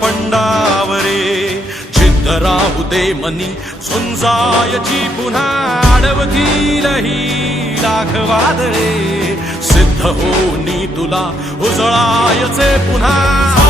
पंडावरे जिद्द राहू दे मनी झुंजायची पुन्हा अडवतील ही लाख वादळे सिद्ध होनी तुला उजळायचे पुन्हा